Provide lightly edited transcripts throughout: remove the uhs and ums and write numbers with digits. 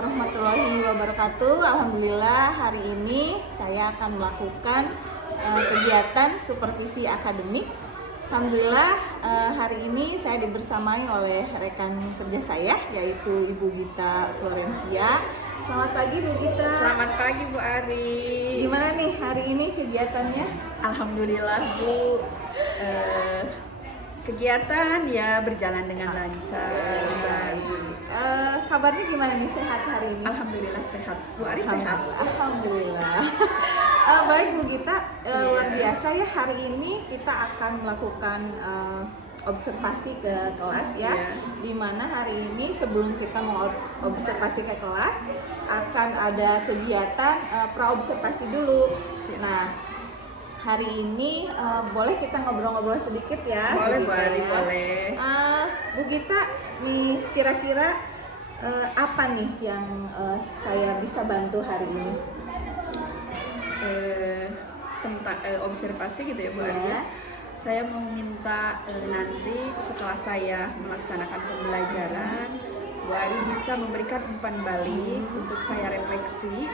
warahmatullahi wabarakatuh. Alhamdulillah hari ini saya akan melakukan kegiatan supervisi akademik. Alhamdulillah hari ini saya dibersamai oleh rekan kerja saya yaitu Ibu Gita Florencia. Selamat pagi Bu Gita. Selamat pagi Bu Ari. Gimana nih hari ini kegiatannya? Alhamdulillah Bu, kegiatan ya berjalan dengan lancar. Kabarnya gimana nih, sehat hari ini? Alhamdulillah sehat. Bu Ari sehat? Alhamdulillah. Baik Bu Gita, luar biasa ya, hari ini kita akan melakukan observasi ke kelas ya. Dimana hari ini sebelum kita mau observasi ke kelas akan ada kegiatan pra-observasi dulu. Nah, hari ini boleh kita ngobrol-ngobrol sedikit ya? Boleh Bu Gita, Ari, ya? boleh. Bu Gita, nih kira-kira apa nih yang saya bisa bantu hari ini? Tentang observasi gitu ya Bu Ari. Ya. Saya mau minta nanti setelah saya melaksanakan pembelajaran, Bu Ari bisa memberikan umpan balik untuk saya refleksi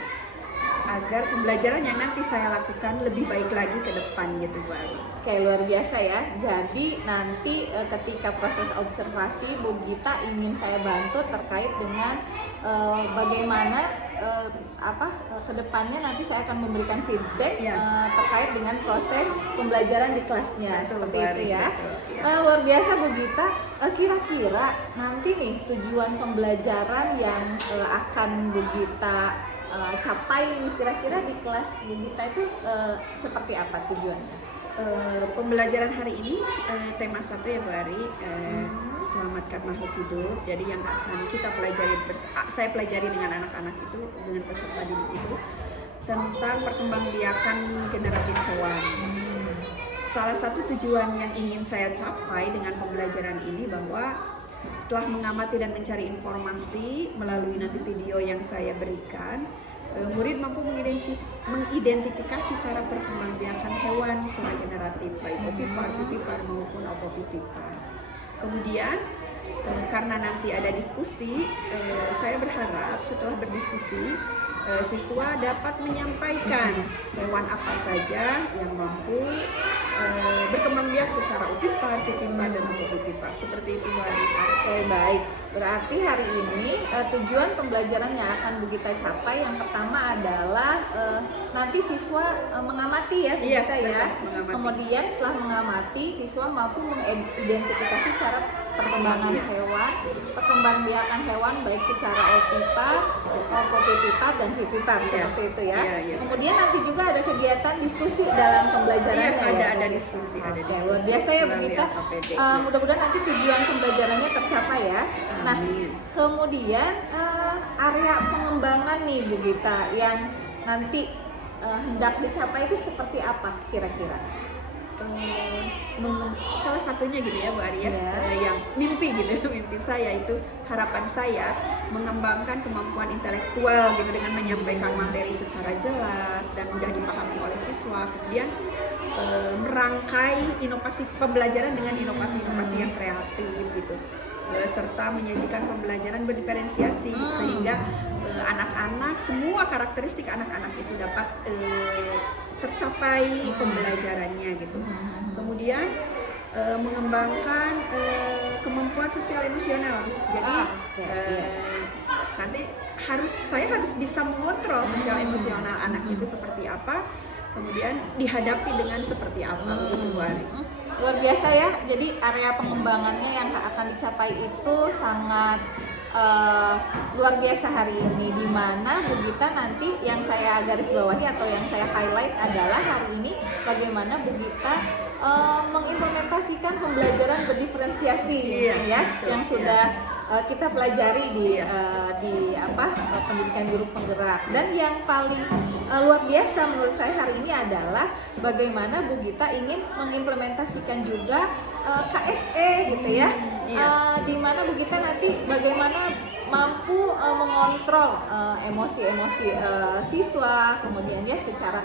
agar pembelajaran yang nanti saya lakukan lebih baik lagi ke depan gitu Bu Ari. Oke, luar biasa ya. Jadi nanti ketika proses observasi Bu Gita ingin saya bantu terkait dengan bagaimana kedepannya nanti saya akan memberikan feedback terkait dengan proses pembelajaran di kelasnya. Betul, seperti Bu itu Ari, ya. betul, ya. Luar biasa Bu Gita. Kira-kira nanti nih tujuan pembelajaran yang akan Bu Gita capai kira-kira di kelas Bu Gita itu seperti apa tujuannya? Pembelajaran hari ini tema 1 ya Bu Ari, selamatkan makhluk hidup. Jadi yang akan kita pelajari, saya pelajari dengan anak-anak itu, dengan peserta didik itu tentang perkembangbiakan generatif hewan. Salah satu tujuan yang ingin saya capai dengan pembelajaran ini bahwa setelah mengamati dan mencari informasi melalui nanti video yang saya berikan, murid mampu mengidentifikasi cara perkembangbiakan hewan secara generatif, baik ovipar, maupun apopipipar. Kemudian karena nanti ada diskusi, saya berharap setelah berdiskusi siswa dapat menyampaikan hewan apa saja yang mampu berkembang biak secara ovipar, pipipar, dan apopipipar. Seperti itu Bu Ari. Oke, baik. Berarti hari ini tujuan pembelajaran yang akan Bu Gita capai yang pertama adalah nanti siswa mengamati ya Bu Gita ya. Mengamati. Kemudian setelah mengamati, siswa mampu mengidentifikasi cara perkembangan hewan, perkembangan hewan baik secara ovipar, apopipipar, dan vivipar seperti itu ya. Kemudian nanti juga ada kegiatan diskusi dalam pembelajaran. Ada diskusi. Luar biasa ya Bu Gita. Mudah-mudahan nanti tujuan pembelajarannya tercapai ya. Nah, kemudian area pengembangan nih Bu Gita yang nanti hendak dicapai itu seperti apa kira-kira? Salah satunya gitu ya Bu Ari ya, yang mimpi saya itu, harapan saya mengembangkan kemampuan intelektual gitu dengan menyampaikan materi secara jelas dan mudah dipahami oleh siswa. Kemudian merangkai inovasi pembelajaran dengan inovasi-inovasi yang kreatif gitu, serta menyajikan pembelajaran berdiferensiasi sehingga anak-anak, semua karakteristik anak-anak itu dapat tercapai pembelajarannya gitu. Kemudian mengembangkan kemampuan sosial emosional. Jadi nanti saya harus bisa mengontrol sosial emosional anak itu seperti apa, kemudian dihadapi dengan seperti apa begitu Bu Ari. Luar biasa ya. Jadi area pengembangannya yang akan dicapai itu sangat luar biasa hari ini, di mana Bu Gita nanti yang saya garis bawahi atau yang saya highlight adalah hari ini bagaimana Bu Gita mengimplementasikan pembelajaran berdiferensiasi yang sudah kita pelajari di pendidikan guru penggerak. Dan yang paling luar biasa menurut saya hari ini adalah bagaimana Bu Gita ingin mengimplementasikan juga KSE gitu ya, di mana Bu Gita nanti bagaimana mampu mengontrol emosi-emosi siswa, kemudian ya secara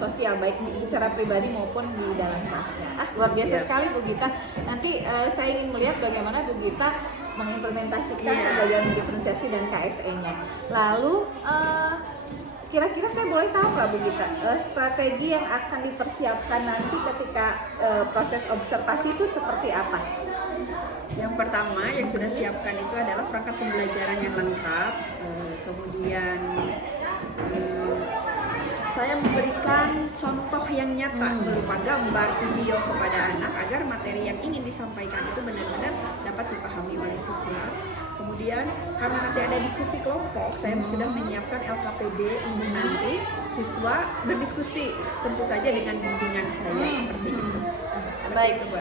sosial baik secara pribadi maupun di dalam kelasnya. Luar biasa sekali Bu Gita. Nanti saya ingin melihat bagaimana Bu Gita mengimplementasikan Iya. pembelajaran diferensiasi dan KSE-nya. Lalu kira-kira saya boleh tahu nggak Bu Gita, strategi yang akan dipersiapkan nanti ketika proses observasi itu seperti apa? Yang pertama yang sudah siapkan itu adalah perangkat pembelajaran yang lengkap, kemudian saya memberikan contoh yang nyata berupa gambar, video kepada anak agar materi yang ingin disampaikan itu benar-benar dapat dipahami oleh siswa. Kemudian karena nanti ada diskusi kelompok, saya sudah menyiapkan LKPD untuk nanti siswa berdiskusi, tentu saja dengan bimbingan saya seperti itu. Baik, Itu, Bu.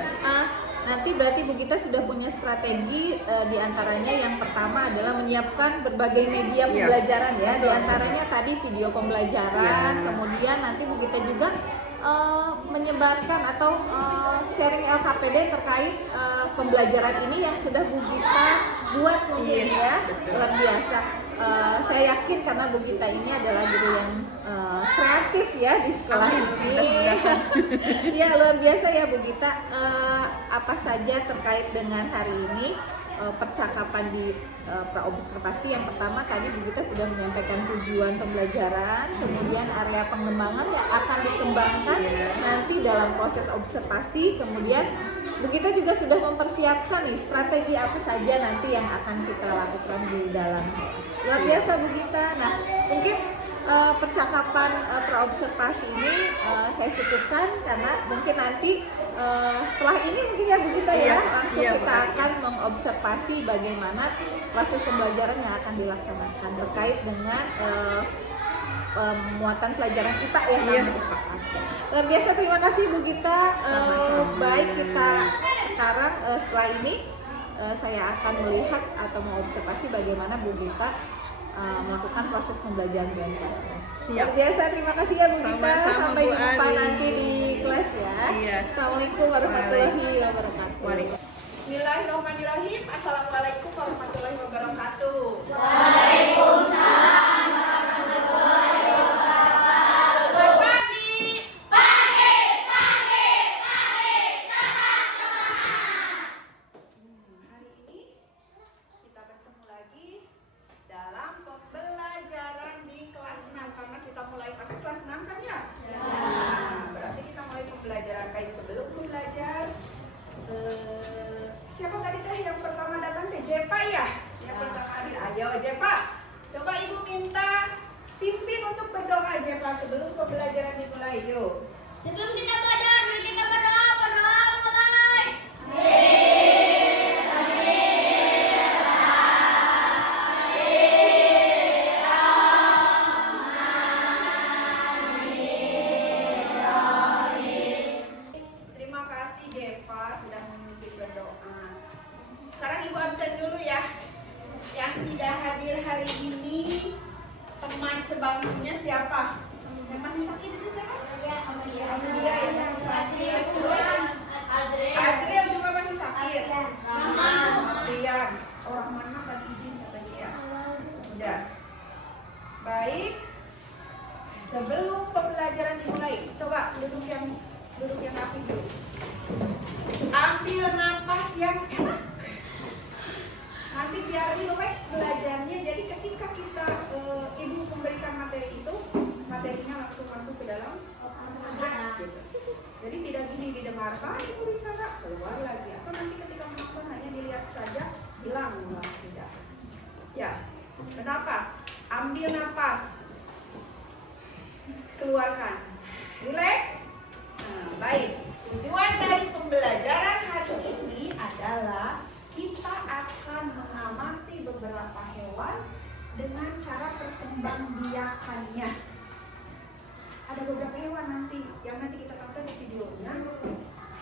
nanti berarti Bu Gita sudah punya strategi, diantaranya yang pertama adalah menyiapkan berbagai media Iya. pembelajaran ya, Betul. diantaranya tadi video pembelajaran, Iya. kemudian nanti Bu Gita juga menyebarkan atau sharing LKPD terkait pembelajaran ini yang sudah Bu Gita buat mungkin Iya, ya, betul. luar biasa. Saya yakin karena Bu Gita ini adalah guru yang kreatif ya di sekolah Amin. ini. Mudah-mudahan. Ya luar biasa ya Bu Gita. Apa saja terkait dengan hari ini percakapan di praobservasi. Yang pertama tadi Bu Gita sudah menyampaikan tujuan pembelajaran, kemudian area pengembangan yang akan dikembangkan nanti dalam proses observasi, kemudian Bu Gita juga sudah mempersiapkan nih strategi apa saja nanti yang akan kita lakukan di dalam kelas. Luar biasa Bu Gita. Nah mungkin percakapan praobservasi ini saya cukupkan karena mungkin nanti setelah ini mungkin ya Bu Gita ya, Iya, langsung iya, kita Bu. akan mengobservasi bagaimana proses pembelajaran yang akan dilaksanakan terkait dengan muatan pelajaran IPA ya. Iya. Luar biasa, terima kasih Bu Gita. Sama-sama. Baik, kita sekarang setelah ini saya akan melihat atau mengobservasi bagaimana Bu Gita melakukan proses pembelajaran dengan kelas. Siap. Luar biasa, terima kasih ya Bu Gita. Sama-sama, Sampai Bu jumpa Ari. nanti di kelas ya. Iya. Assalamualaikum warahmatullahi wabarakatuh. Waalaikumsalam. Bismillahirrahmanirrahim. Assalamualaikum warahmatullahi wabarakatuh. Selamat pagi. Hari ini kita bertemu lagi dalam pembelajaran di kelas 6 karena kita mulai masuk kelas 6 kan ya? Nah, berarti kita mulai pembelajaran. Baik, sebelum belajar siapa tadi teh yang pertama datang teh Jepa ya? Yang pertama hadir. Ayo Jepa. Coba Ibu minta pimpin untuk berdoa Jepa sebelum pembelajaran dimulai. Yuk. Sebelum kita belajar, mari kita berdoa mulai. Terima kasih Jepa sudah memimpin berdoa. Sekarang Ibu absen dulu ya. Yang tidak hadir hari ini teman sebangkunya siapa? Yang masih sakit itu siapa? Dia yang masih sakit. Terus Adriel juga masih sakit. Adrian. Orang mana tadi izin kata dia? Udah. Baik. Sebelum pembelajaran dimulai, coba duduk yang rapi dulu. Ambil napas yang enak. Nanti biar rileks belajarnya. Jadi ketika kita ibu memberikan materi itu, materinya langsung masuk ke dalam otak, gitu. Jadi tidak gini didengarkan ibu bicara keluar lagi, atau nanti ketika menonton hanya dilihat saja hilang sudah. Ya, bernapas. Ambil napas. Keluarkan. Rileks. Nah, baik. Tujuan dari pembelajaran hari ini adalah kita akan mengamati beberapa hewan dengan cara perkembangbiakannya. Ada beberapa hewan nanti yang nanti kita tonton di videonya.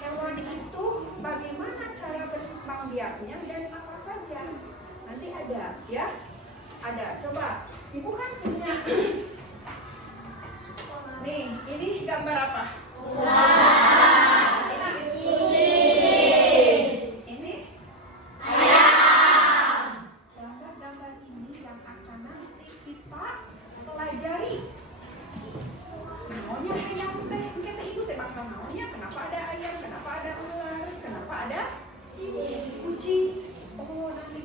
Hewan itu bagaimana cara berkembangbiaknya dan apa saja. Nanti ada ya. Ada. Coba. Ibu kan punya. Nih, ini gambar apa? Ini gambar-gambar ini yang akan nanti kita pelajari. Naonnya ayam teh, kata ibu teh bakal naonnya. Kenapa ada ayam? Kenapa ada ular? Kenapa ada kucing? Oh, nanti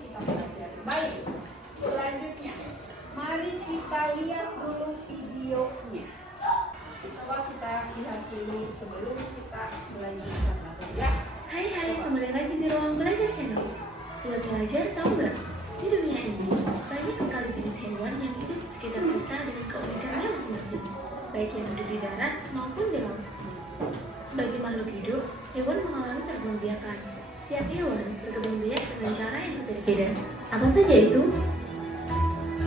baik yang hidup di darat maupun di laut. Sebagai makhluk hidup, hewan mengalami perkembangbiakan. Setiap hewan berkembang biak dengan cara yang berbeda-beda. Apa saja itu?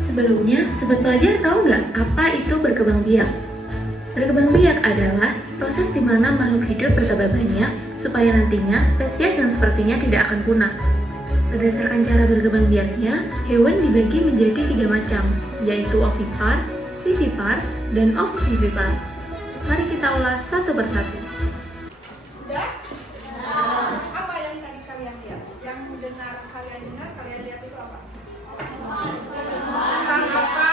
Sebelumnya, sobat pelajar tahu nggak apa itu berkembang biak? Berkembang biak adalah proses di mana makhluk hidup bertambah banyak supaya nantinya spesies yang sepertinya tidak akan punah. Berdasarkan cara berkembang biaknya, hewan dibagi menjadi 3 macam, yaitu ovipar, vivipar, dan ovovivipar. Mari kita ulas satu persatu. Sudah? Apa yang tadi kalian lihat? Yang kalian dengar, kalian lihat itu apa? Tentang apa?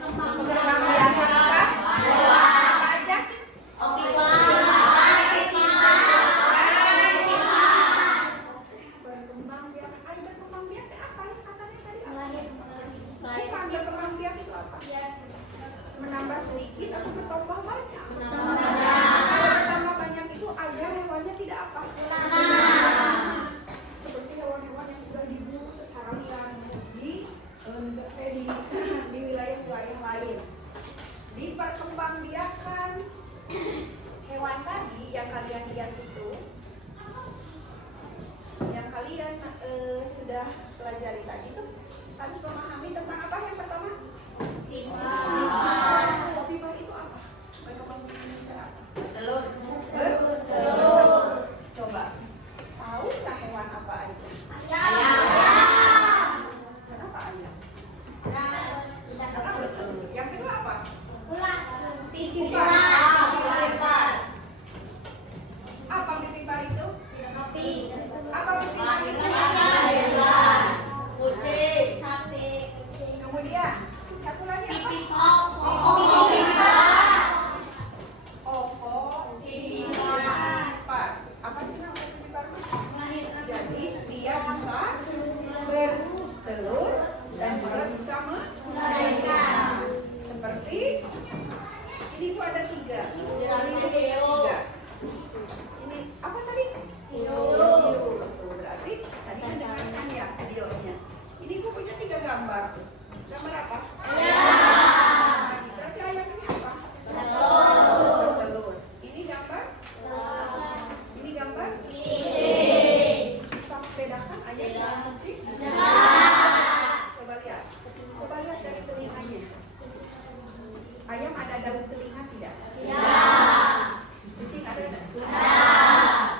Perkembangbiakan apa? Apa aja? Berkembangbiak. Ada berkembangbiak apa? Katanya tadi apa? Bukan, berkembangbiak itu apa? Menambah sedikit atau bertambah banyak? Kalau bertambah banyak itu ada hewannya tidak apa? Seperti hewan-hewan yang sudah diburu secara liar di wilayah lain. Diperkembangbiakan hewan tadi yang kalian lihat itu, yang kalian sudah pelajari tadi itu harus memahami tentang apa yang pertama? Ovipar itu apa? Berkembangbiakan cara apa? Telur. Coba. Tahu nggak hewan apa aja? Kenapa ayam? Karena bertelur. Yang kedua apa? Pipipar. Apa pipipar itu? Apa pipipar itu? Kemudian satu lagi apa? Ovipar. Apa sih nama pipipar? Jadi dia bisa bertelur dan juga bisa melahirkan. Seperti ini Bu ada 3. Ini apa tadi? Hiu. Betul. Berarti tadi mendengarkan ya videonya. Ini Bu punya 3 gambar. Gambar apa? Ayam. Berarti ayam ini apa? Bertelur. Ini gambar? Ini gambar? Bisa membedakan ayam dengan kucing? Coba lihat. Coba lihat dari telinganya. Ayam ada daun telinga tidak? Kucing ada?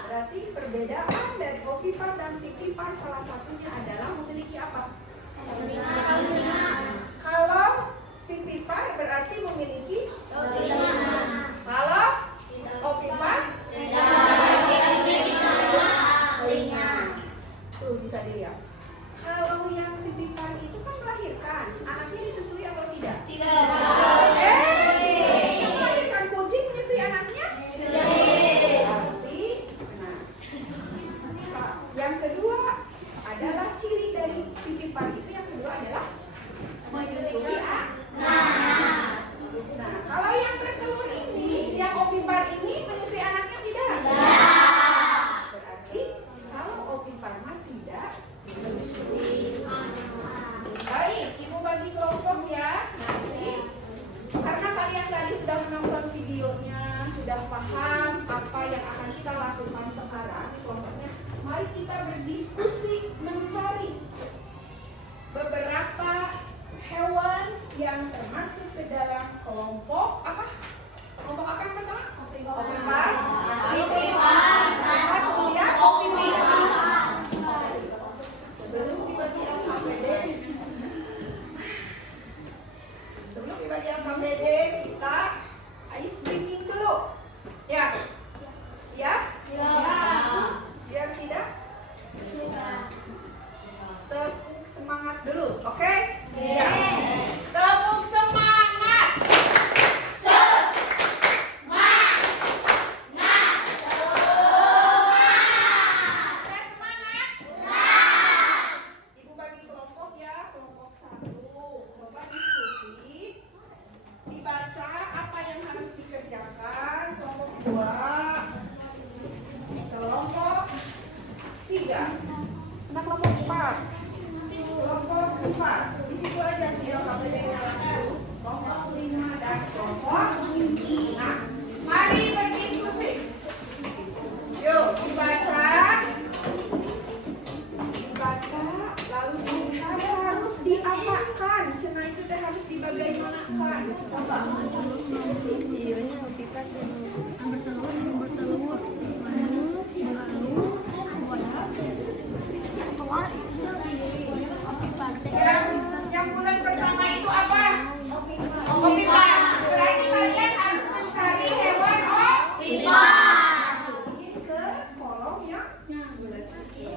Berarti perbedaan dari ovipar dan vivipar salah satunya adalah memiliki apa? Kalau vivipar berarti memiliki kalau ovipar telinga. Tuh bisa dilihat. Kalau yang vivipar itu kan melahirkan, anaknya disusui atau tidak? Tidak. Melahirkan kucing menyusui anaknya? Berarti, yang kedua adalah ciri dari vivipar itu. Yang kedua adalah menyusui anak. Nah, kalau yang bertelur ini, yang ovipar ini menyusui anaknya tidak? Berarti kalau ovipar mah tidak menyusui. Baik, Ibu bagi kelompok ya. Nanti karena kalian tadi sudah menonton videonya, sudah paham apa yang akan kita lakukan sekarang kelompoknya. Mari kita berdiskusi mencari beberapa hewan yang termasuk ke dalam kelompok apa? Kelompok apa yang pertama? Ovipar. Kemudian sebelum dibagi LKPD, kita ice breaking dulu. Ya? Ya? Biar tidak bagaimana kan? Coba. Yang bulan pertama itu apa? Opipan. Berarti kalian harus mencari hewan masukin ke kolom yang bulat.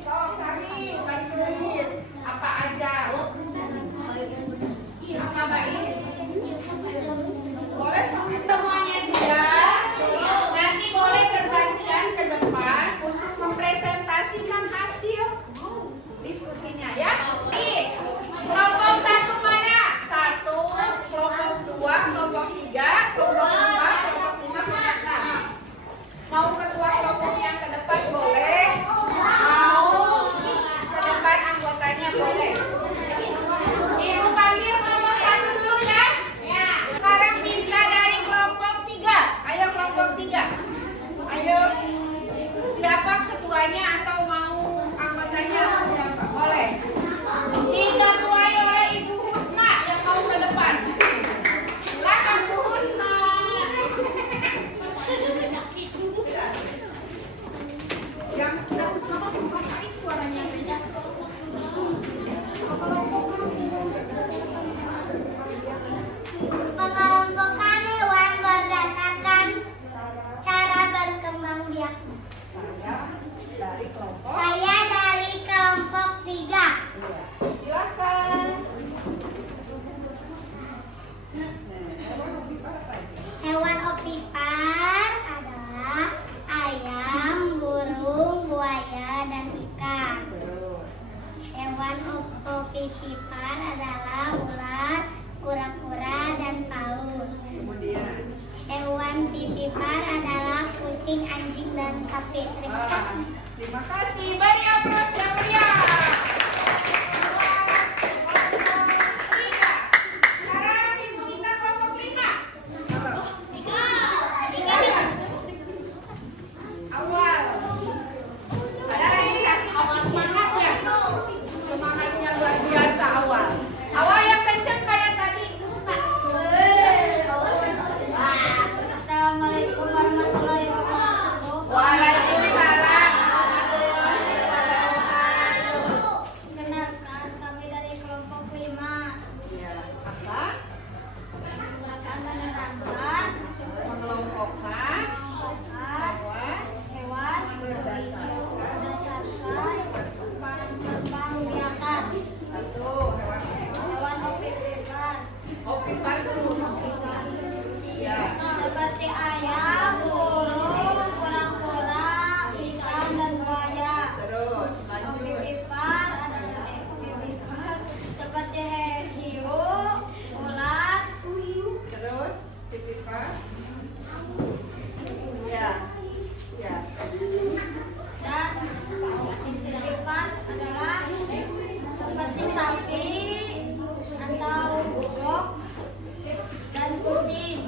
So, cari, bantuin. Apa aja? Apa baik? Boleh semuanya sudah. Nanti boleh bergantian ke depan untuk mempresentasikan hasil diskusinya ya. Nih, kelompok 1 mana? 1, kelompok 2, kelompok 3, kelompok 4, kelompok 5 mana? Mau ketua kelompok yang ke depan boleh. Mau ke depan anggotanya boleh. Ibu panggil kelompok 1 dulu ya. Sekarang minta dari kelompok 3. Ayo kelompok 3. Ayo. Siapa ketuanya atau mau anggotanya siapa? Boleh. Diketuai oleh Ibu Husna yang mau ke depan. Silakan Bu Husna. Yang udah Husna mau sumpah naik suaranya aja. Pengelompokan hewan berdasarkan cara berkembang biak. Dari kelompok. Saya dari kelompok 3. Iya. Silakan. Hewan opipar adalah ayam, burung, buaya, dan ikan. Terus. Hewan ovipar adalah ular, kura-kura, dan paus. Kemudian. Hewan vivipar adalah kucing, anjing, dan sapi. Terima kasih. Terima kasih. Beri aplaus yang meriah. Sekarang Ibu Nina kelompok 5. Awal. Ada lagi yang semangat ya? Semangatnya luar biasa awal. Awal yang kenceng kayak tadi. Assalamualaikum warahmatullahi wabarakatuh. Waalaikumsalam. Kenalkan, kami dari kelompok 5 Ya, apa? akan menerangkan Mengelompokkan hewan berdasarkan perkembangbiakan. satu hewan Hewan ovipar opipar ya. seperti ayam, burung, kura-kura, ikan, dan buaya. Terus lanjut. Ovipar adalah ovipar seperti hiu, ular, Terus opipar ya. Ya. dan ovipar adalah seperti sapi atau buruk dan kucing.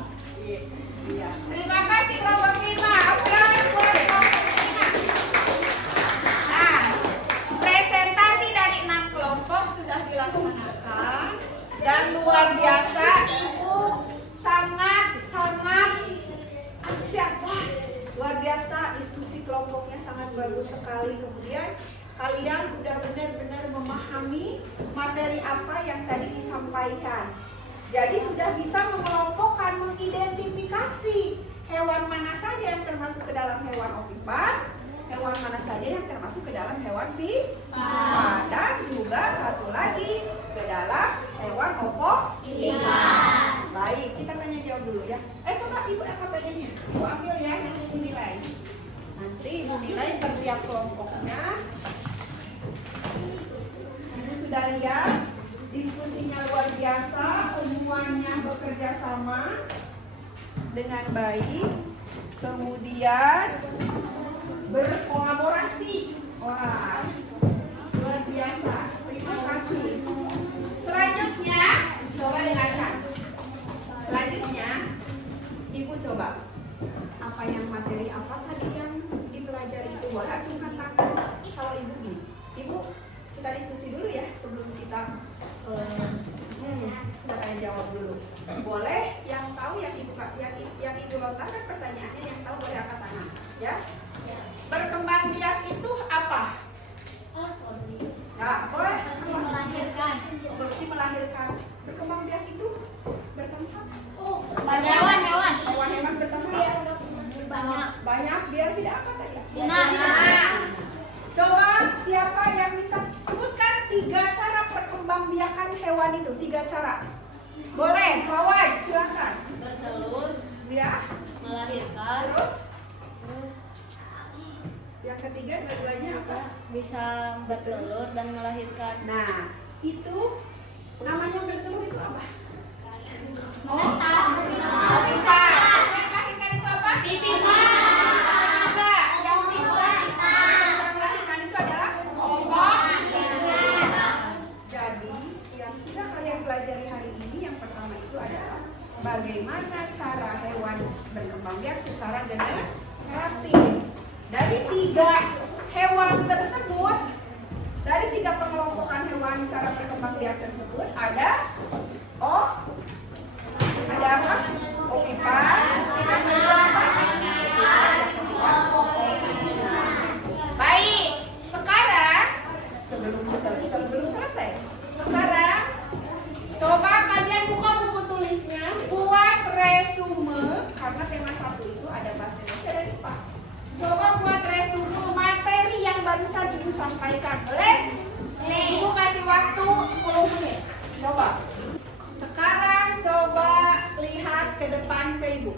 Iya. Terima kasih kelompok 5. Aplaus buat kelompok 5. Nah, presentasi dari 6 kelompok sudah dilaksanakan dan luar biasa. Ibu sangat antusias. Wah, luar biasa, diskusi kelompoknya sangat bagus sekali. Kemudian kalian sudah benar-benar memahami materi apa yang tadi disampaikan. Jadi sudah bisa mengelompokkan, mengidentifikasi hewan mana saja yang termasuk ke dalam hewan ovipar, hewan mana saja yang termasuk ke dalam hewan vivipar, dan juga satu lagi ke dalam hewan opopipar. Baik, kita tanya jawab dulu ya. Coba Ibu LKPD-nya, Ibu ambil ya, nanti Ibu nilai. Nanti Ibu nilai per tiap kelompoknya. Ibu sudah lihat diskusinya luar biasa, semuanya bekerja sama dengan baik, kemudian berkolaborasi. Wah, luar biasa. Terima kasih. Selanjutnya, coba dengarkan. Selanjutnya, Ibu coba apa yang materi apa tadi yang dipelajari itu, boleh acungkan tangan kalau Ibu gini. Ibu, kita diskusi dulu ya sebelum kita tanya jawab dulu. Boleh yang tahu yang ibu lontarkan pertanyaannya, yang tahu boleh angkat tangan, ya. Berkembang biak itu apa? Ya, boleh. Melahirkan. Berarti melahirkan. Berkembang biak itu bertempat. Hewan. Hewan-hewan bertempat. Banyak biar tidak apa tadi? Nah. Coba siapa yang bisa sebutkan 3 cara perkembangbiakan hewan itu? 3 cara. Boleh, Mawai, silakan. Bertelur, Ya. melahirkan, Terus yang ketiga dua-duanya apa? bisa bertelur dan melahirkan. Nah, itu namanya bertelur itu apa? Menetas. Melahirkan. Yang melahirkan itu apa? Enggak, yang bisa yang melahirkan itu adalah omong. Jadi, yang sudah kalian pelajari hari ini yang pertama itu adalah bagaimana cara hewan berkembang biak secara generatif. Dari 3 hewan tersebut, dari 3 pengelompokan hewan cara berkembang biak tersebut ada apa? Ovipar, yang kedua apa? Yang ketiga baik. Sekarang sebelum selesai. Sekarang coba kalian buka buku tulisnya, buat resume karena tema 1 itu ada bahasa Indonesia dan IPA. Coba buat resume materi yang barusan Ibu sampaikan. Boleh? Ibu kasih waktu 10 menit. Coba. Sekarang coba lihat ke depan ke Ibu.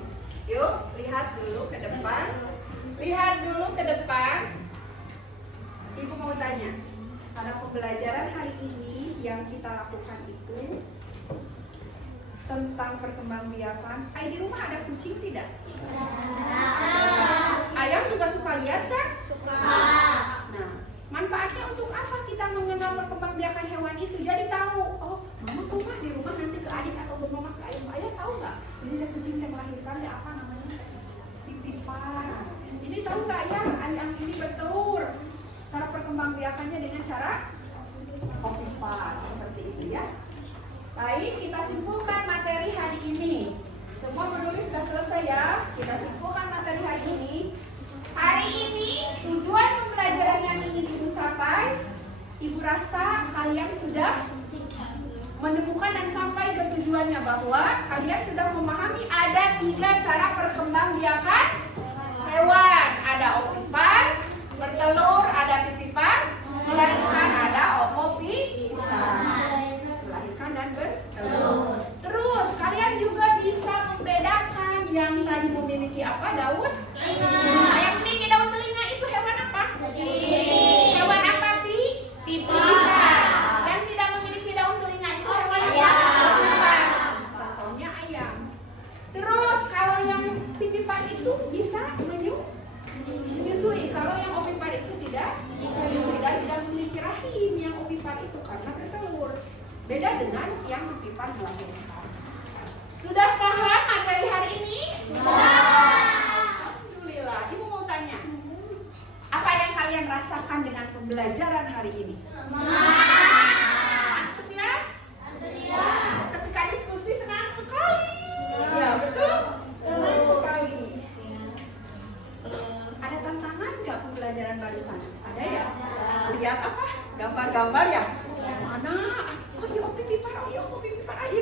Yuk, lihat dulu ke depan. Lihat dulu ke depan. Ibu mau tanya, pada pembelajaran hari ini yang kita lakukan itu tentang perkembangbiakan. Di rumah ada kucing tidak? Ayam juga suka lihat kan? Nah, manfaatnya untuk apa kita mengenal perkembangbiakan hewan itu? Jadi tahu, oh, mama ke rumah di rumah nanti ke adik atau ke mama ke ayam. Ayah tahu nggak? Ini ada kucing yang melahirkan, ada apa namanya? Pipipar. Ini tahu nggak ya? Ayam ini bertelur. Cara perkembangbiakannya dengan cara ovipar seperti itu ya. Baik, kita simpulkan materi hari ini. Semua menulis sudah selesai ya. Kita simpulkan materi hari ini. Hari ini tujuan pembelajaran yang ingin Ibu capai, Ibu rasa kalian sudah menemukan dan sampai ke tujuannya, bahwa kalian sudah memahami ada 3 cara perkembangbiakan hewan. Ada ovipar, bertelur, ada pipipar, melahirkan, ada ovopipar. Melahirkan dan bertelur. Terus kalian juga bisa membedakan yang tadi memiliki apa? Daun telinga. Yang memiliki daun telinga itu hewan apa? Hewan apa, Pipipar. Yang tidak memiliki daun telinga itu hewan apa? Contohnya ayam. Terus kalau yang pipipar itu bisa menyusui. Kalau yang ovipar itu tidak bisa menyusui dan tidak memiliki rahim yang ovipar itu karena bertelur. Beda dengan yang pipipar melahirkan. Sudah paham materi hari ini? Alhamdulillah. Ibu mau tanya, apa yang kalian rasakan dengan pembelajaran hari ini? Antusias? Ketika diskusi senang sekali. Ya, betul? Senang sekali. Ada tantangan nggak pembelajaran barusan? Ada ya? Lihat apa? Gambar-gambar ya? Mana? Oh iya, pipipar, ayo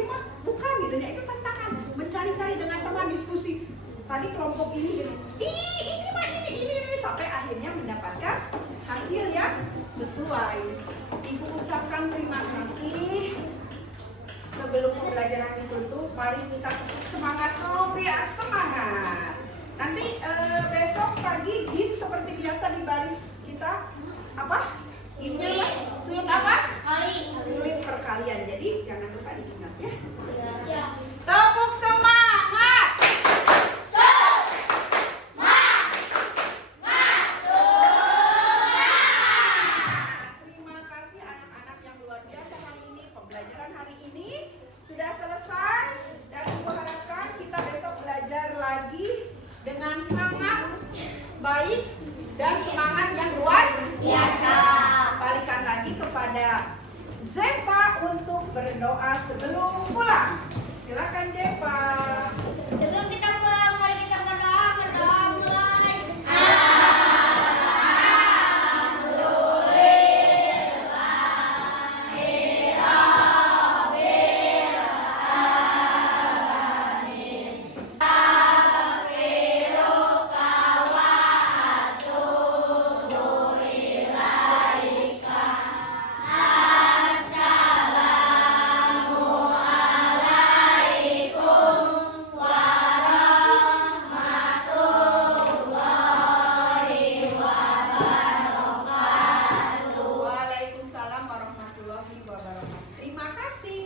mah. Bukan gitu ya, itu tantangan. Mencari-cari dengan teman diskusi. Tadi kelompok ini gitu. Ini mah ini sampai akhirnya mendapatkan hasil yang sesuai. Ibu ucapkan terima kasih. Sebelum pembelajaran ditutup, mari kita semangat dulu ya, semangat. Nanti besok pagi gin seperti biasa di baris kita apa? Ginnya apa? Sulit apa? Sulit perkalian. Jadi jangan lupa diingat ya. Tepuk semangat. Terima kasih anak-anak yang luar biasa hari ini. Pembelajaran hari ini sudah selesai dan Ibu harapkan kita besok belajar lagi dengan semangat baik dan semangat yang luar biasa. Balikan lagi kepada Zepa untuk berdoa sebelum pulang. Silakan. Silakan Jepa. Sebelum kita pulang, mari kita berdoa mulai. Waalaikumsalam warahmatullahi wabarakatuh. Terima kasih.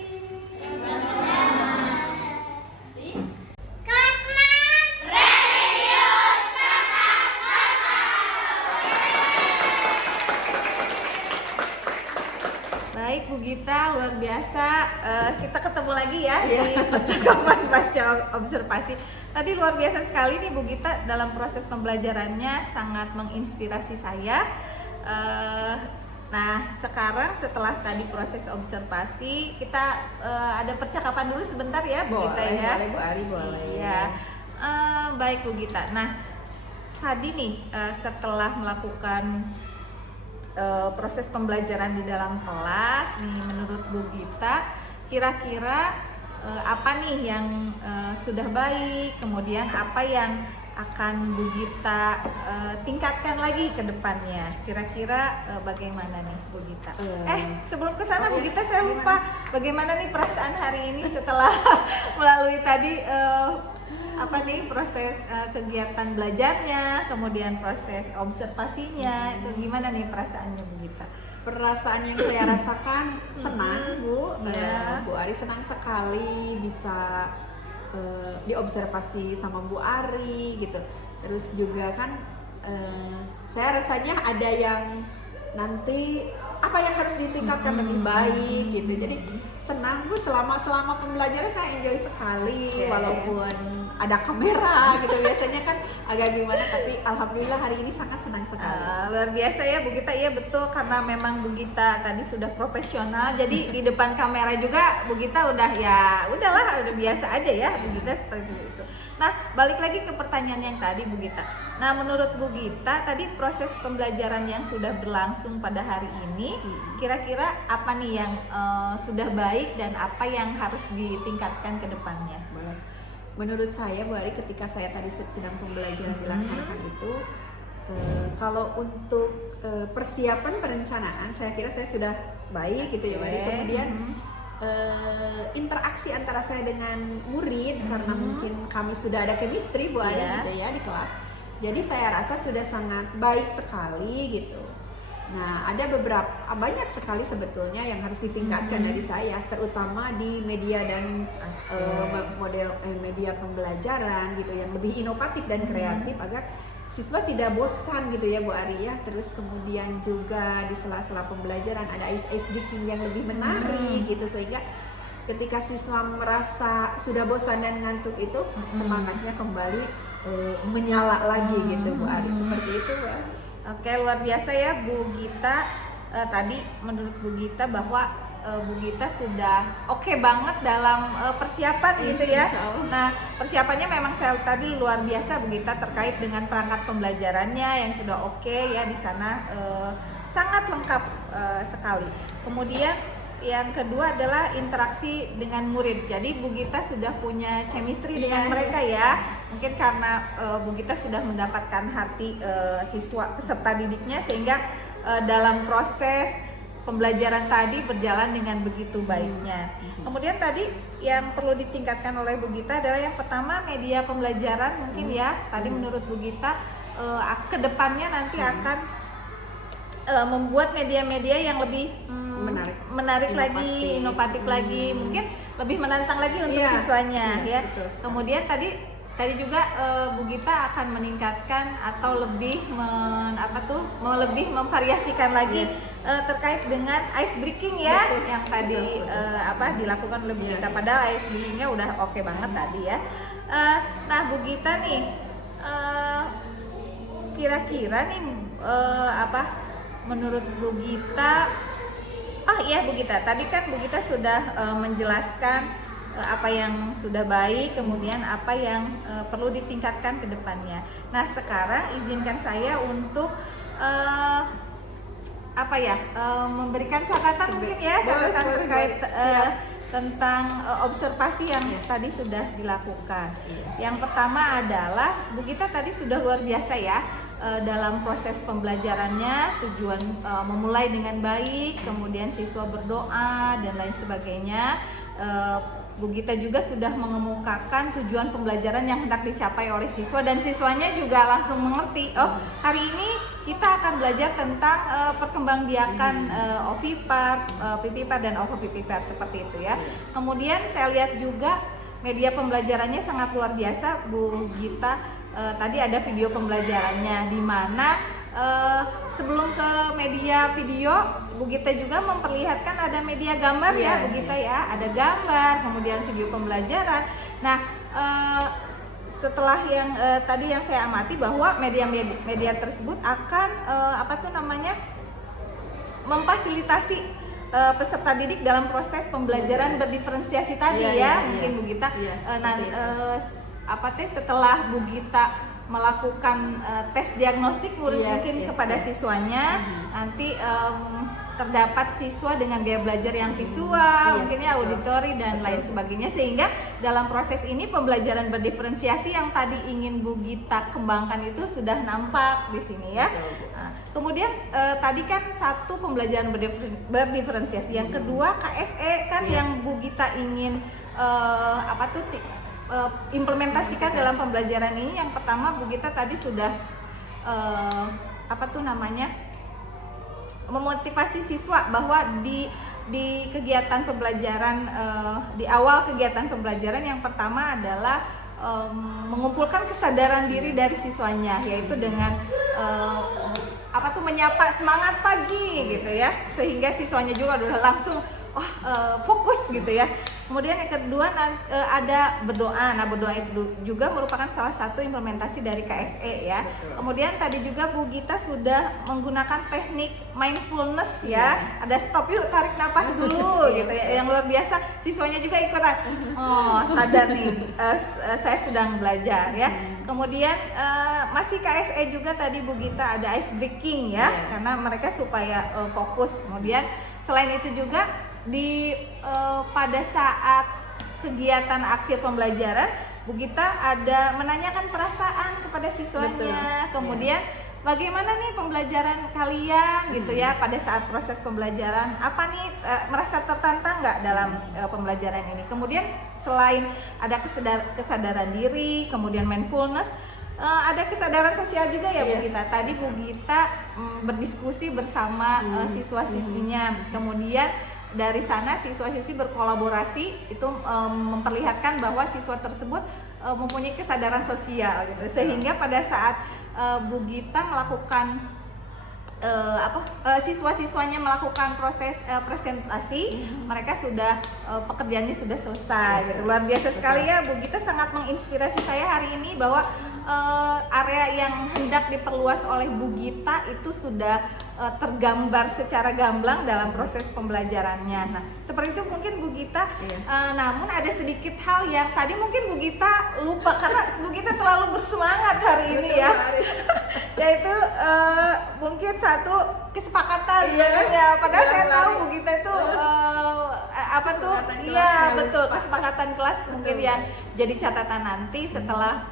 Baik Bu Gita, luar biasa. Kita ketemu lagi ya di percakapan pasca observasi. Tadi luar biasa sekali nih Bu Gita, dalam proses pembelajarannya sangat menginspirasi saya. Nah sekarang setelah tadi proses observasi, kita ada percakapan dulu sebentar ya Bu Gita ya. Boleh Bu Ari, boleh. Ya, baik Bu Gita. Nah tadi nih setelah melakukan proses pembelajaran di dalam kelas nih, menurut Bu Gita kira-kira apa nih yang sudah baik, kemudian apa yang akan Bu Gita tingkatkan lagi ke depannya, kira-kira bagaimana nih Bu Gita? Sebelum ke sana Bu Gita, saya lupa bagaimana nih perasaan hari ini setelah melalui tadi apa nih proses kegiatan belajarnya, kemudian proses observasinya, itu gimana nih perasaannya Bu Gita? Perasaan yang saya rasakan senang Bu. Ya. Bu Ari senang sekali bisa diobservasi sama Bu Ari gitu. Terus juga kan saya rasanya ada yang nanti apa yang harus ditingkatkan lebih baik gitu. Jadi senang Bu, selama pembelajaran saya enjoy sekali. Walaupun ada kamera gitu, biasanya kan agak gimana, tapi alhamdulillah hari ini sangat senang sekali. Luar biasa ya Bu Gita, iya betul, karena memang Bu Gita tadi sudah profesional, jadi di depan kamera juga Bu Gita udah udah biasa aja ya Bu Gita seperti itu. Nah balik lagi ke pertanyaan yang tadi Bu Gita. Nah menurut Bu Gita tadi proses pembelajaran yang sudah berlangsung pada hari ini, kira-kira apa nih yang sudah baik dan apa yang harus ditingkatkan ke depannya? Menurut saya Bu Ari, ketika saya tadi sedang pembelajaran dilaksanakan itu, kalau untuk persiapan perencanaan saya kira saya sudah baik gitu ya Bu Ari. Kemudian interaksi antara saya dengan murid, karena mungkin kami sudah ada chemistry Bu Ari gitu ya di kelas. Jadi saya rasa sudah sangat baik sekali gitu. Nah, ada banyak sekali sebetulnya yang harus ditingkatkan dari saya, terutama di media dan model media pembelajaran gitu, yang lebih inovatif dan kreatif agar siswa tidak bosan gitu ya Bu Ari ya. Terus kemudian juga di sela-sela pembelajaran ada ice breaking yang lebih menarik gitu, sehingga ketika siswa merasa sudah bosan dan ngantuk itu semangatnya kembali menyala lagi gitu Bu Ari, seperti itu Bu Ari. Oke, luar biasa ya Bu Gita. Tadi menurut Bu Gita bahwa Bu Gita sudah oke banget dalam persiapan gitu ya. Nah persiapannya memang saya tadi luar biasa Bu Gita, terkait dengan perangkat pembelajarannya yang sudah oke ya di sana, sangat lengkap sekali. Kemudian yang kedua adalah interaksi dengan murid. Jadi Bu Gita sudah punya chemistry dengan mereka ya. Mungkin karena Bu Gita sudah mendapatkan hati siswa peserta didiknya, sehingga dalam proses pembelajaran tadi berjalan dengan begitu baiknya. Kemudian tadi yang perlu ditingkatkan oleh Bu Gita adalah yang pertama media pembelajaran mungkin ya. Tadi menurut Bu Gita kedepannya nanti akan membuat media-media yang lebih menarik lagi, inovatif lagi, mungkin lebih menantang lagi untuk siswanya ya. Kemudian tadi juga Bu Gita akan meningkatkan atau lebih lebih memvariasikan lagi terkait dengan ice breaking ya, yang tadi dilakukan oleh Bu Gita, padahal ice breakingnya udah oke banget tadi ya. Nah Bu Gita nih kira-kira nih menurut Bu Gita, Bu Gita tadi kan Bu Gita sudah menjelaskan apa yang sudah baik, kemudian apa yang perlu ditingkatkan ke depannya. Nah, sekarang izinkan saya untuk memberikan catatan mungkin ya, catatan terkait tentang observasi yang tadi sudah dilakukan. Yang pertama adalah Bu Gita tadi sudah luar biasa ya dalam proses pembelajarannya, tujuan memulai dengan baik, kemudian siswa berdoa dan lain sebagainya. Bu Gita juga sudah mengemukakan tujuan pembelajaran yang hendak dicapai oleh siswa, dan siswanya juga langsung mengerti, oh hari ini kita akan belajar tentang perkembangbiakan ovipar, vivipar dan ovovivipar seperti itu ya. Kemudian saya lihat juga media pembelajarannya sangat luar biasa Bu Gita. Tadi ada video pembelajarannya di mana sebelum ke media video, Bu Gita juga memperlihatkan ada media gambar ya Bu Gita ya, ada gambar, kemudian video pembelajaran. Nah, setelah yang tadi yang saya amati bahwa media tersebut akan memfasilitasi peserta didik dalam proses pembelajaran berdiferensiasi tadi mungkin Bu Gita. Setelah Bu Gita melakukan tes diagnostik mungkin kepada siswanya, nanti terdapat siswa dengan gaya belajar yang visual, mungkin ya auditori dan lain sebagainya, sehingga dalam proses ini pembelajaran berdiferensiasi yang tadi ingin Bu Gita kembangkan itu sudah nampak di sini ya. Nah, kemudian tadi kan satu pembelajaran berdiferensiasi, yang kedua KSE kan yang Bu Gita ingin implementasikan dalam pembelajaran ini. Yang pertama Bu Gita tadi sudah memotivasi siswa bahwa di kegiatan pembelajaran, di awal kegiatan pembelajaran yang pertama adalah mengumpulkan kesadaran diri dari siswanya, yaitu dengan menyapa semangat pagi gitu ya, sehingga siswanya juga udah langsung fokus gitu ya. Kemudian yang kedua ada berdoa. Nah, berdoa itu juga merupakan salah satu implementasi dari KSE ya. Kemudian tadi juga Bu Gita sudah menggunakan teknik mindfulness ya. Ada stop yuk, tarik napas dulu gitu ya. Yang luar biasa, siswanya juga ikutan. Oh, sadar nih saya sedang belajar ya. Kemudian masih KSE juga tadi Bu Gita ada ice breaking ya, karena mereka supaya fokus. Kemudian selain itu juga pada saat kegiatan akhir pembelajaran, Bu Gita ada menanyakan perasaan kepada siswanya. Kemudian bagaimana nih pembelajaran kalian gitu ya pada saat proses pembelajaran, apa nih merasa tertantang nggak dalam pembelajaran ini. Kemudian selain ada kesadaran diri, kemudian mindfulness, ada kesadaran sosial juga ya Bu Gita. Tadi Bu Gita berdiskusi bersama siswa-siswinya. Kemudian dari sana siswa-siswi berkolaborasi, itu memperlihatkan bahwa siswa tersebut mempunyai kesadaran sosial gitu. Sehingga pada saat Bu Gita melakukan siswa-siswanya melakukan proses presentasi, mereka sudah pekerjaannya sudah selesai gitu. Luar biasa sekali ya, Bu Gita sangat menginspirasi saya hari ini bahwa area yang hendak diperluas oleh Bu Gita itu sudah tergambar secara gamblang dalam proses pembelajarannya. Nah, seperti itu mungkin Bu Gita. Namun ada sedikit hal yang tadi mungkin Bu Gita lupa karena Bu Gita terlalu bersemangat hari ini ya. Yaitu mungkin satu kesepakatan ya. Padahal saya tahu Bu Gita itu betul, kesepakatan kelas mungkin yang jadi catatan nanti setelah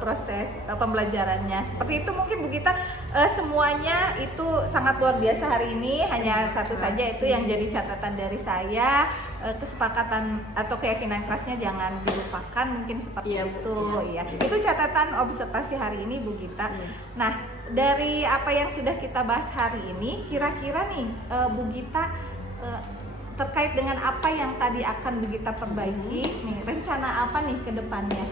proses pembelajarannya. Seperti itu mungkin Bu Gita, semuanya itu sangat luar biasa hari ini. Hanya satu saja itu yang jadi catatan dari saya, kesepakatan atau keyakinan kelasnya jangan dilupakan, mungkin seperti itu ya. Itu catatan observasi hari ini Bu Gita. Nah, dari apa yang sudah kita bahas hari ini, kira-kira nih Bu Gita terkait dengan apa yang tadi akan Bu Gita perbaiki, nih rencana apa nih ke depannya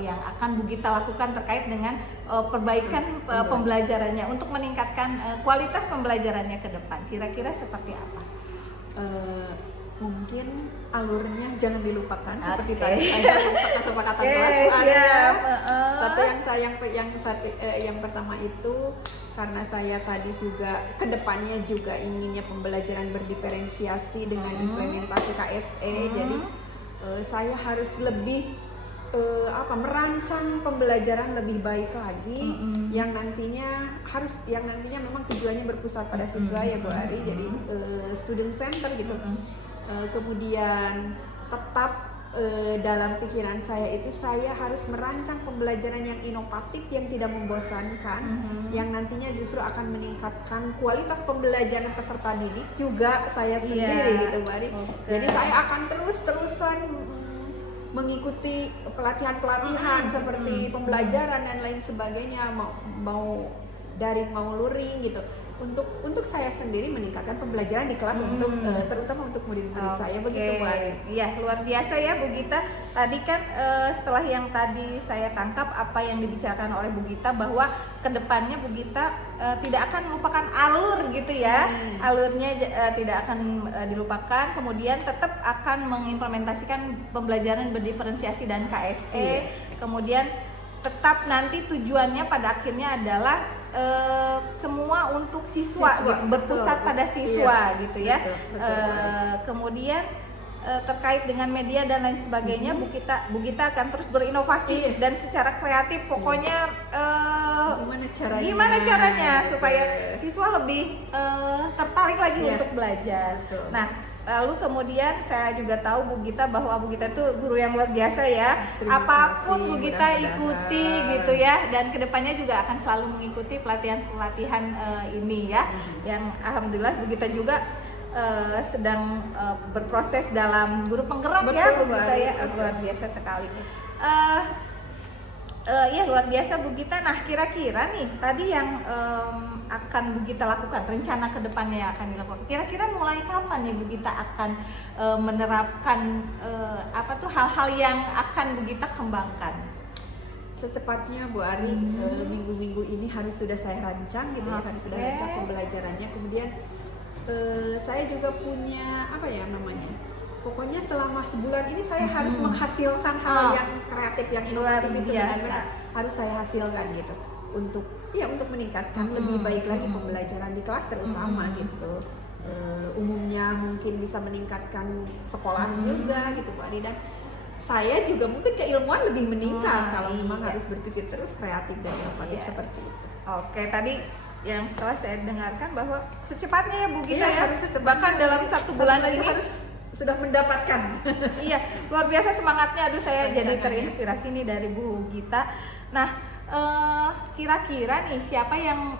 yang akan Bu Gita lakukan terkait dengan perbaikan pembelajarannya untuk meningkatkan kualitas pembelajarannya ke depan, kira-kira seperti apa? Mungkin alurnya jangan dilupakan seperti tadi ada kesepakatan kelas satu yang pertama itu karena saya tadi juga kedepannya juga inginnya pembelajaran berdiferensiasi dengan implementasi KSE. Jadi saya harus lebih merancang pembelajaran lebih baik lagi yang nantinya memang tujuannya berpusat pada siswa ya Bu Ari, jadi student center gitu. Kemudian tetap dalam pikiran saya itu saya harus merancang pembelajaran yang inovatif, yang tidak membosankan, yang nantinya justru akan meningkatkan kualitas pembelajaran peserta didik juga saya sendiri gitu Bu Ari. Jadi saya akan terus-terusan mengikuti pelatihan-pelatihan seperti pembelajaran dan lain sebagainya, mau daring mau luring gitu, untuk saya sendiri meningkatkan pembelajaran di kelas untuk terutama untuk murid-murid saya begitu Bu Ari. Iya, luar biasa ya Bu Gita. Tadi kan setelah yang tadi saya tangkap apa yang dibicarakan oleh Bu Gita, bahwa kedepannya Bu Gita tidak akan melupakan alur gitu ya, alurnya tidak akan dilupakan, kemudian tetap akan mengimplementasikan pembelajaran berdiferensiasi dan KSE, kemudian tetap nanti tujuannya pada akhirnya adalah semua untuk siswa berpusat pada siswa gitu ya. Kemudian terkait dengan media dan lain sebagainya, Bu Gita akan terus berinovasi dan secara kreatif, pokoknya gimana caranya supaya siswa lebih tertarik lagi untuk belajar. Nah, lalu kemudian saya juga tahu Bu Gita bahwa Bu Gita itu guru yang luar biasa ya. Apapun Bu Gita ikuti gitu ya, dan kedepannya juga akan selalu mengikuti pelatihan-pelatihan ini ya. Yang alhamdulillah Bu Gita juga sedang berproses dalam guru penggerak ya Bu Gita ya, luar biasa sekali. Ya luar biasa Bu Gita. Nah, kira-kira nih tadi yang akan Bu Gita lakukan, rencana kedepannya yang akan dilakukan, kira-kira mulai kapan nih Bu Gita akan menerapkan hal-hal yang akan Bu Gita kembangkan? Secepatnya Bu Ari, minggu-minggu ini harus sudah saya rancang gitu ya, harus sudah rancang pembelajarannya. Kemudian saya juga punya pokoknya selama sebulan ini saya harus menghasilkan hal yang kreatif, yang inovatif itu benar-benar harus saya hasilkan gitu, untuk meningkatkan lebih baik lagi pembelajaran di kelas terutama gitu. Umumnya mungkin bisa meningkatkan sekolah juga gitu Bu Ari, dan saya juga mungkin keilmuan lebih meningkat kalau memang harus berpikir terus kreatif dan inovatif seperti itu. Oke, tadi yang setelah saya dengarkan bahwa secepatnya ya Bu Gita ya, harus bahkan dalam 1 bulan ini harus sudah mendapatkan. Iya, luar biasa semangatnya. Aduh, saya jadi terinspirasi nih dari Bu Gita. Nah, kira-kira nih siapa yang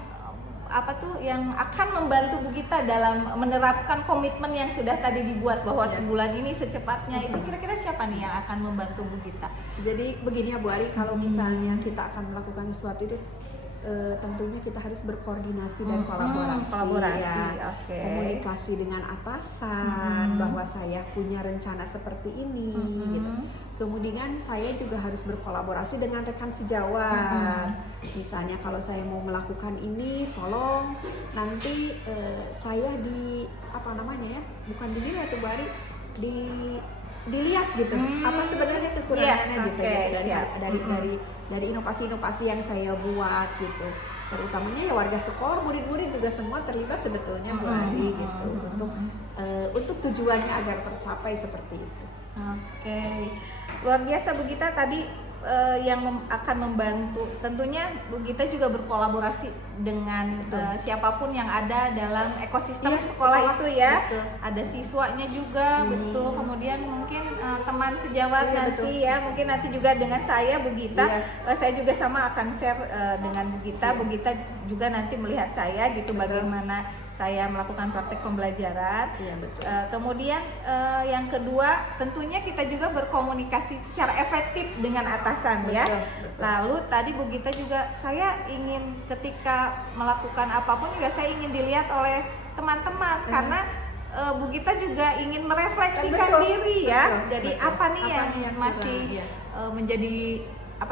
yang akan membantu Bu Gita dalam menerapkan komitmen yang sudah tadi dibuat bahwa sebulan ini secepatnya, itu kira-kira siapa nih yang akan membantu Bu Gita? Jadi begini ya Bu Ari, kalau misalnya kita akan melakukan sesuatu itu tentunya kita harus berkoordinasi dan kolaborasi ya. Komunikasi dengan atasan bahwa saya punya rencana seperti ini gitu. Kemudian saya juga harus berkolaborasi dengan rekan sejawat. Misalnya kalau saya mau melakukan ini, tolong nanti saya bukan dinilai tuh Bu Ari, dilihat gitu apa sebenarnya kekurangannya gitu ya, dari inovasi-inovasi yang saya buat gitu, terutamanya ya warga sekolah, murid-murid juga semua terlibat sebetulnya Bu Ari gitu, untuk tujuannya agar tercapai seperti itu. Oke, luar biasa Bu Gita. Tadi yang akan membantu tentunya Bu Gita juga berkolaborasi dengan siapapun yang ada dalam ekosistem sekolah itu ya. Betul. Ada siswanya juga, betul. Kemudian mungkin teman sejawat nanti ya, mungkin nanti juga dengan saya Bu Gita, saya juga sama akan share dengan Bu Gita. Bu Gita juga nanti melihat saya gitu, bagaimana saya melakukan praktek pembelajaran. Kemudian yang kedua, tentunya kita juga berkomunikasi secara efektif dengan atasan ya. Lalu tadi Bu Gita juga, saya ingin ketika melakukan apapun juga saya ingin dilihat oleh teman-teman karena Bu Gita juga ingin merefleksikan diri ya. Jadi apa nih yang masih menjadi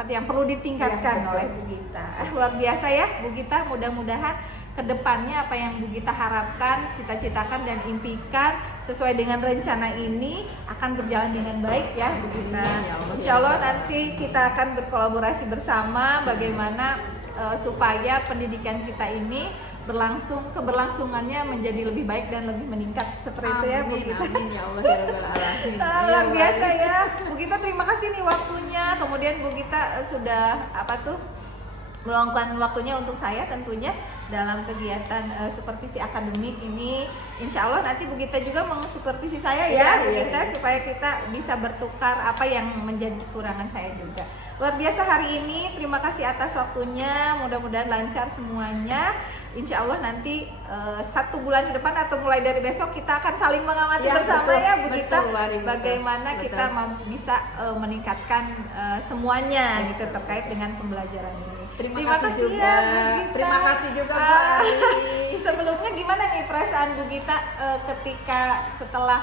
yang perlu ditingkatkan oleh Bu Gita. Luar biasa ya Bu Gita, mudah-mudahan kedepannya apa yang Bu Gita harapkan, cita-citakan dan impikan sesuai dengan rencana ini akan berjalan dengan baik ya Bu Gita. Insya Allah nanti kita akan berkolaborasi bersama bagaimana supaya pendidikan kita ini keberlangsungannya menjadi lebih baik dan lebih meningkat seperti itu ya Bu Gita. Amin ya Allah ya Rabbal Alamin. Luar biasa ya Bu Gita, terima kasih nih waktunya. Kemudian Bu Gita sudah meluangkan waktunya untuk saya tentunya dalam kegiatan supervisi akademik ini. Insya Allah nanti Bu Gita juga mengsupervisi saya ya Bu Gita, supaya kita bisa bertukar apa yang menjadi kekurangan saya juga. Luar biasa hari ini, terima kasih atas waktunya, mudah-mudahan lancar semuanya. Insya Allah nanti 1 bulan ke depan atau mulai dari besok kita akan saling mengamati bersama betul, ya Bu Gita, betul, Wari, betul. bagaimana Betul. kita bisa meningkatkan semuanya gitu terkait dengan pembelajaran ini. Terima kasih juga. ya Bu Gita. Terima kasih juga Bu Ah, Ari. Sebelumnya gimana nih perasaan Bu Gita ketika setelah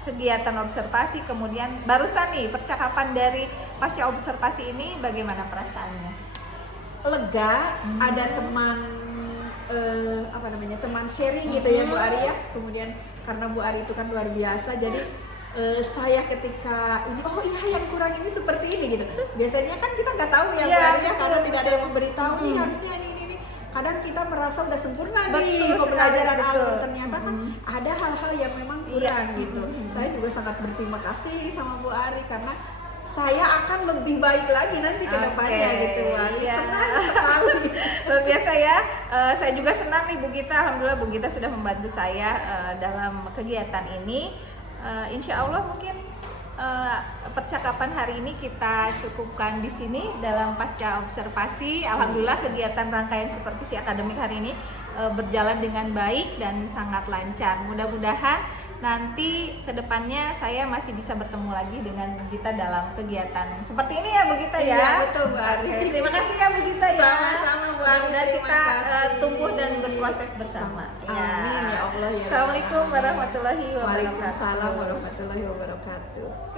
kegiatan observasi, kemudian barusan nih percakapan dari pasca observasi ini, bagaimana perasaannya? Lega, ada teman teman sharing gitu ya Bu Ari ya. Kemudian karena Bu Ari itu kan luar biasa, jadi saya ketika ini yang kurang ini seperti ini gitu. Biasanya kan kita nggak tahu ya Bu Iya, Ari ya, betul, karena tidak ada betul. yang memberitahu nih harusnya ini. Kadang kita merasa udah sempurna Betul nih sekali, pembelajaran betul. alur, ternyata kan ada hal-hal yang memang kurang Iya. gitu. Saya juga sangat berterima kasih sama Bu Ari karena saya akan lebih baik lagi nanti ke depannya Oke, gitu. Ari iya. senang sekali. Luar biasa ya, saya juga senang nih Bu Gita, alhamdulillah Bu Gita sudah membantu saya dalam kegiatan ini. Insya Allah mungkin percakapan hari ini kita cukupkan di sini dalam pasca observasi. Alhamdulillah kegiatan rangkaian supervisi akademik hari ini berjalan dengan baik dan sangat lancar. Mudah-mudahan nanti kedepannya saya masih bisa bertemu lagi dengan Bu Gita dalam kegiatan seperti ini ya Bu Gita ya. Iya, betul, Bu Ari. Oke, terima kasih ya Bu Gita ya. Sama-sama, Bu Ari. Mudah-mudahan Terima kita kasih. tumbuh dan berproses bersama. Amin ya Allah ya. Assalamualaikum warahmatullahi wabarakatuh. Waalaikumsalam warahmatullahi wabarakatuh.